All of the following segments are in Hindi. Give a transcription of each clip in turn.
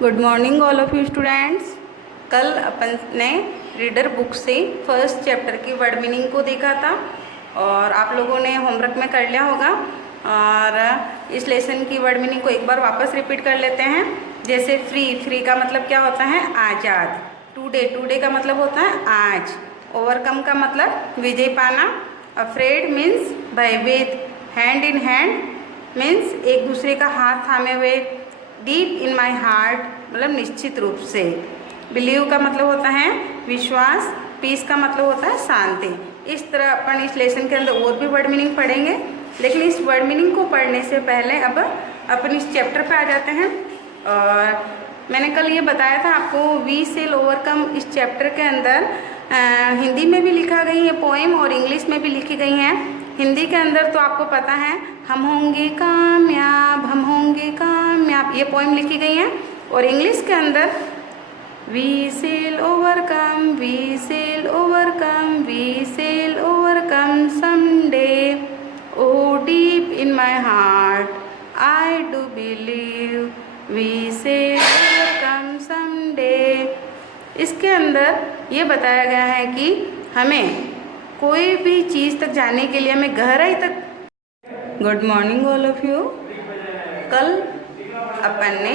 Good morning all of you students. कल अपन ने रीडर बुक से फर्स्ट चैप्टर की वर्ड मीनिंग को देखा था और आप लोगों ने होमवर्क में कर लिया होगा। और इस लेसन की वर्ड मीनिंग को एक बार वापस रिपीट कर लेते हैं। जैसे फ्री का मतलब क्या होता है? आज़ाद। टुडे का मतलब होता है आज। ओवरकम का मतलब विजय पाना। अफ्रेड मीन्स भयभीत। हैंड इन हैंड मीन्स एक दूसरे का हाथ थामे हुए। डीप इन माई हार्ट मतलब निश्चित रूप से। बिलीव का मतलब होता है विश्वास। पीस का मतलब होता है शांति। इस तरह अपन इस लेसन के अंदर और भी वर्ड मीनिंग पढ़ेंगे, लेकिन इस वर्ड मीनिंग को पढ़ने से पहले अब अपन इस चैप्टर पे आ जाते हैं। और मैंने कल ये बताया था आपको, वी सेल ओवरकम इस चैप्टर के अंदर हिंदी में भी लिखा गई है पोएम और इंग्लिश में भी लिखी गई हैं। हिंदी के अंदर तो आपको पता है हम होंगे कामयाब, हम होंगे कामयाब, ये पोएम लिखी गई है। और इंग्लिश के अंदर we cell overcome, we cell overcome, we cell overcome someday. O deep in my heart I do believe we cell overcome someday. इसके अंदर ये बताया गया है कि हमें कोई भी चीज़ तक जाने के लिए हमें गहराई तक। Good morning all of you. कल अपन ने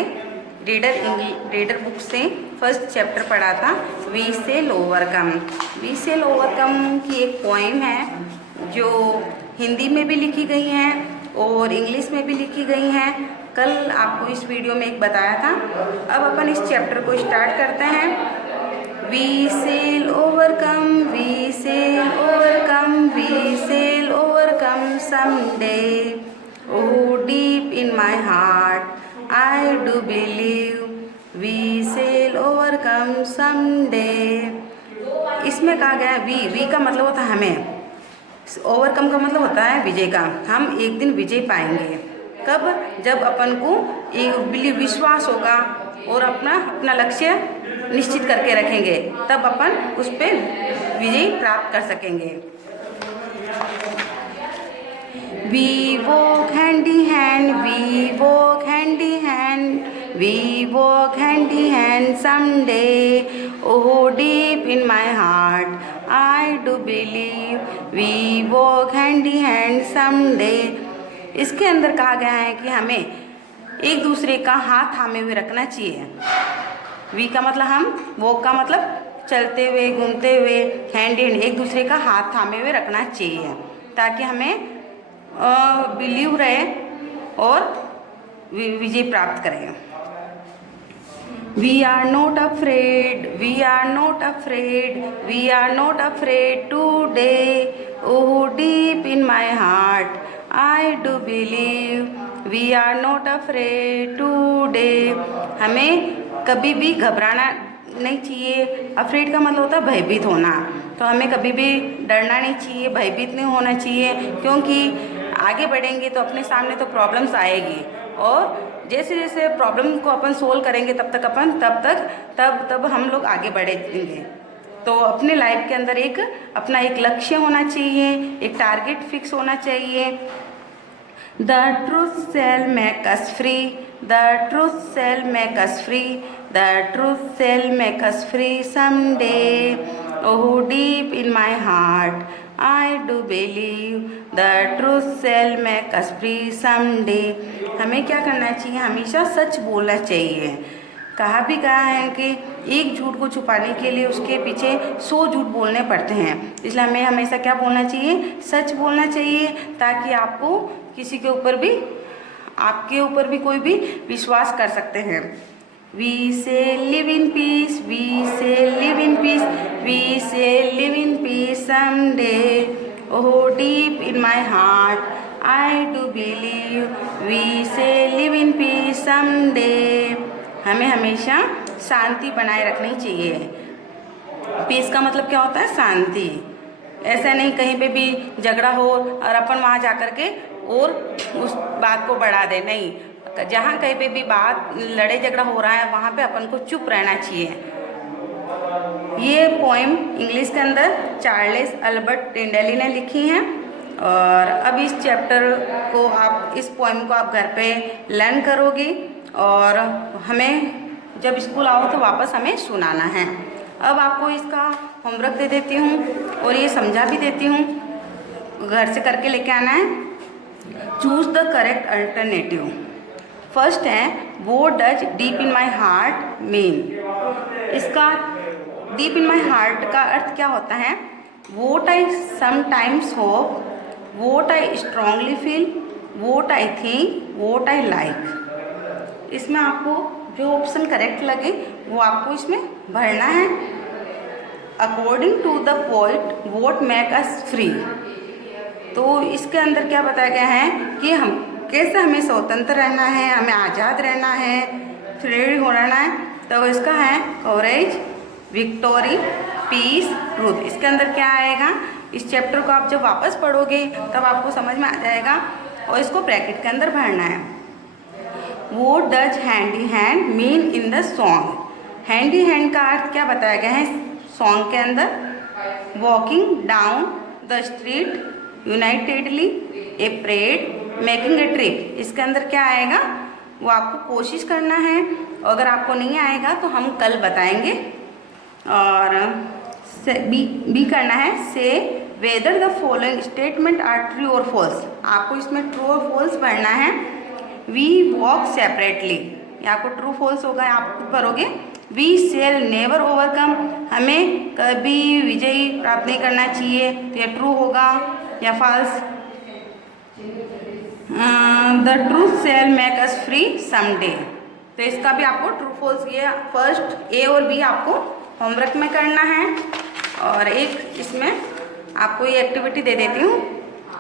रीडर बुक से फर्स्ट चैप्टर पढ़ा था we cell overcome. We cell overcome की एक पोएम है जो हिंदी में भी लिखी गई है और इंग्लिश में भी लिखी गई है। कल आपको इस वीडियो में एक बताया था। अब अपन इस चैप्टर को स्टार्ट करते हैं। We sail overcome, we sail overcome, we sail overcome someday. Oh, deep in my heart, I do believe we sail overcome someday. इसमें कहा गया है वी का मतलब होता है हमें, ओवरकम का मतलब होता है विजय का। हम एक दिन विजय पाएंगे। कब? जब अपन को एक विश्वास होगा और अपना लक्ष्य निश्चित करके रखेंगे, तब अपन उस पर विजय प्राप्त कर सकेंगे। We walk hand in hand, we walk hand in hand, we walk hand in hand someday. Oh deep in my heart I do believe we walk hand in hand someday. इसके अंदर कहा गया है कि हमें एक दूसरे का हाथ थामे हुए रखना चाहिए। वी का मतलब हम, वॉक का मतलब चलते हुए, घूमते हुए, हैंड इन एक दूसरे का हाथ थामे हुए रखना चाहिए, ताकि हमें बिलीव रहे और विजय प्राप्त करें। We are not afraid, we are not afraid, we are not afraid today. Oh deep in my heart I do believe we are not afraid today. हमें कभी भी घबराना नहीं चाहिए। अफ्रेड का मतलब होता है भयभीत होना। तो हमें कभी भी डरना नहीं चाहिए, भयभीत नहीं होना चाहिए, क्योंकि आगे बढ़ेंगे तो अपने सामने तो प्रॉब्लम्स आएगी और जैसे जैसे प्रॉब्लम को अपन सोल्व करेंगे तब हम लोग आगे बढ़ेंगे। तो अपने लाइफ के अंदर अपना एक लक्ष्य होना चाहिए, एक टारगेट फिक्स होना चाहिए। The truth shall make us free, the truth shall make us free, the truth shall make us free someday. Oh, deep in my heart, I do believe the truth shall make us free someday. हमें क्या करना चाहिए? हमेशा सच बोलना चाहिए। कहा भी गया है कि एक झूठ को छुपाने के लिए उसके पीछे 100 झूठ बोलने पड़ते हैं। इसलिए हमें हमेशा क्या बोलना चाहिए? सच बोलना चाहिए, ताकि आपको किसी के ऊपर भी, आपके ऊपर भी कोई भी विश्वास कर सकते हैं। वी से लिव इन पीस, वी से लिव इन पीस, वी से live in peace someday. Oh deep in my heart I do believe we से लिव इन पीस समडे। हमें हमेशा शांति बनाए रखनी चाहिए। पीस का मतलब क्या होता है? शांति। ऐसा नहीं कहीं पे भी झगड़ा हो और अपन वहाँ जा कर के और उस बात को बढ़ा दे, नहीं। जहाँ कहीं पे भी बात लड़े झगड़ा हो रहा है वहाँ पे अपन को चुप रहना चाहिए। ये पोएम इंग्लिश के अंदर चार्ल्स अल्बर्ट टिंडेली ने लिखी है। और अब इस चैप्टर को आप, इस पोएम को आप घर पे लर्न करोगी और हमें जब स्कूल आओ तो वापस हमें सुनाना है। अब आपको इसका होमवर्क दे देती हूँ और ये समझा भी देती हूँ, घर से करके लेके आना है। Choose the correct alternative. First है वो does deep in my heart mean. इसका डीप इन माई हार्ट का अर्थ क्या होता है? Vote I sometimes hope, vote I strongly feel, vote I think, vote I like. इसमें आपको जो ऑप्शन करेक्ट लगे वो आपको इसमें भरना है। According to the poet vote make us free. तो इसके अंदर क्या बताया गया है कि हम कैसे हमें स्वतंत्र रहना है, हमें आज़ाद रहना है, फ्री होना है। तो इसका है कवरेज, विक्टोरी, पीस, ट्रूथ। इसके अंदर क्या आएगा? इस चैप्टर को आप जब वापस पढ़ोगे तब आपको समझ में आ जाएगा और इसको ब्रैकेट के अंदर भरना है। वो does handy hand mean in the song. Handy hand का अर्थ क्या बताया गया है सॉन्ग के अंदर? Walking down the street unitedly, A parade, making a trip. इसके अंदर क्या आएगा वो आपको कोशिश करना है। अगर आपको नहीं आएगा तो हम कल बताएंगे। और बी करना है से whether the following statement are true और फॉल्स। आपको इसमें ट्रू और फॉल्स भरना है। वी वॉक सेपरेटली, ये आपको ट्रू फॉल्स होगा, आप खुद भरोगे। वी शेल नेवर ओवरकम, हमें कभी विजयी प्राप्त नहीं करना चाहिए, तो ये ट्रू होगा या false. The truth shall make us free someday, तो इसका भी आपको ट्रू फॉल्स, ये फर्स्ट ए और बी आपको होमवर्क में करना है। और एक इसमें आपको ये एक्टिविटी दे देती हूँ,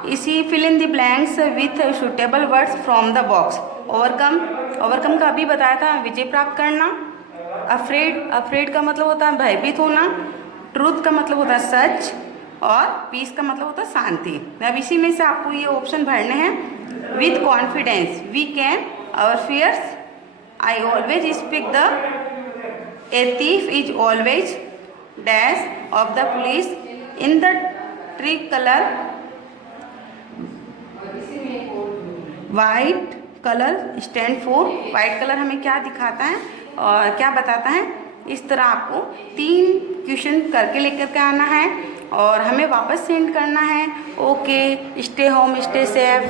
इसी fill in the blanks with suitable words from the box. Overcome, overcome का अभी बताया था, विजय प्राप्त करना। अफ्रेड, अफ्रेड का मतलब होता है भयभीत होना। ट्रूथ का मतलब होता है सच, और पीस का मतलब होता है शांति। अब इसी में से आपको ये ऑप्शन भरने हैं। With confidence we can our fears, I always speak the, A thief is always dash of the police, in the tree colour, white colour stand for. White colour हमें क्या दिखाता है और क्या बताता है? इस तरह आपको 3 क्वेश्चन करके लेकर के आना है और हमें वापस सेंड करना है। Okay, stay home, stay safe.